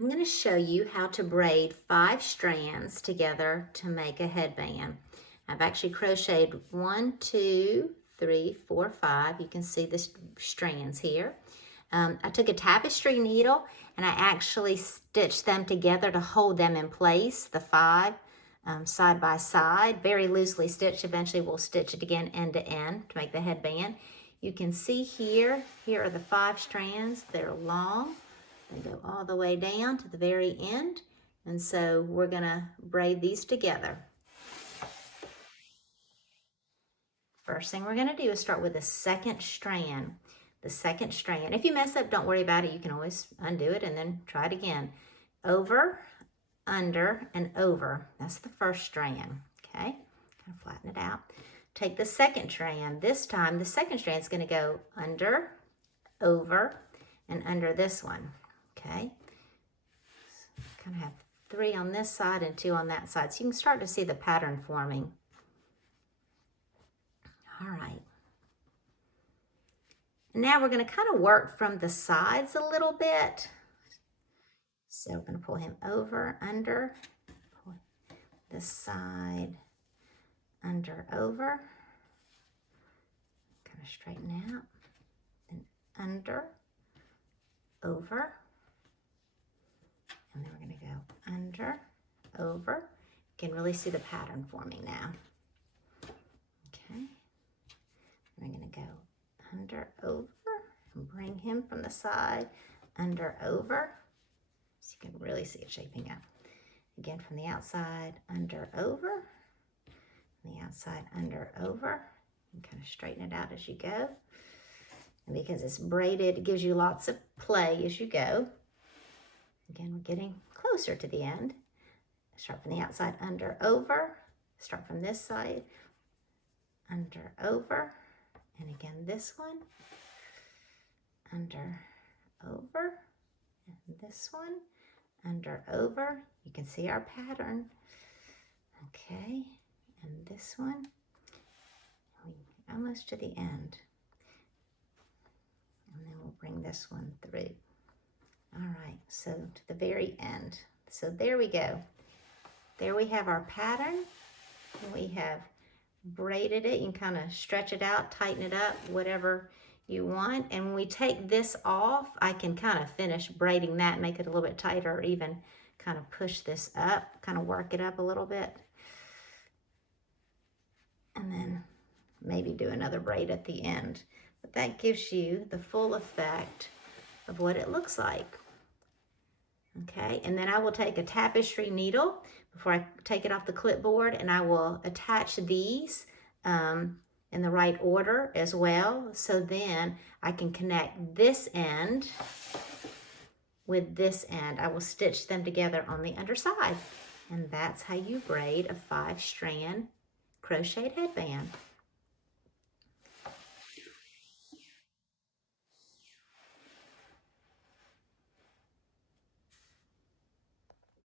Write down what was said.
I'm going to show you how to braid 5 strands together to make a headband. I've actually crocheted 1, 2, 3, 4, 5. You can see the strands here. I took a tapestry needle and I actually stitched them together to hold them in place, the 5 side by side, very loosely stitched. Eventually we'll stitch it again end to end to make the headband. You can see here are the 5 strands. They're long. They go all the way down to the very end. And so we're gonna braid these together. First thing we're gonna do is start with the second strand. The second strand. If you mess up, don't worry about it. You can always undo it and then try it again. Over, under, and over. That's the first strand, okay? Kind of flatten it out. Take the second strand. This time, the second strand is gonna go under, over, and under this one. Okay, so kind of have 3 on this side and 2 on that side. So you can start to see the pattern forming. All right. And now we're going to kind of work from the sides a little bit. So we're going to pull him over, under, pull this side, under, over. Kind of straighten out, and under, over. And then we're going to go under, over. You can really see the pattern forming now. Okay. We're going to go under, over, and bring him from the side, under, over. So you can really see it shaping up. Again, from the outside, under, over. From the outside, under, over. And kind of straighten it out as you go. And because it's braided, it gives you lots of play as you go. Again, we're getting closer to the end. Start from the outside, under, over. Start from this side, under, over. And again, this one, under, over. And this one, under, over. You can see our pattern. Okay, and this one, we're almost to the end. And then we'll bring this one through. All right, so to the very end. So there we go. There we have our pattern. We have braided it. You can kind of stretch it out, tighten it up, whatever you want. And when we take this off, I can kind of finish braiding that, make it a little bit tighter, or even kind of push this up, kind of work it up a little bit. And then maybe do another braid at the end. But that gives you the full effect of what it looks like. Okay, and then I will take a tapestry needle before I take it off the clipboard, and I will attach these in the right order as well. So then I can connect this end with this end. I will stitch them together on the underside. And that's how you braid a 5-strand crocheted headband.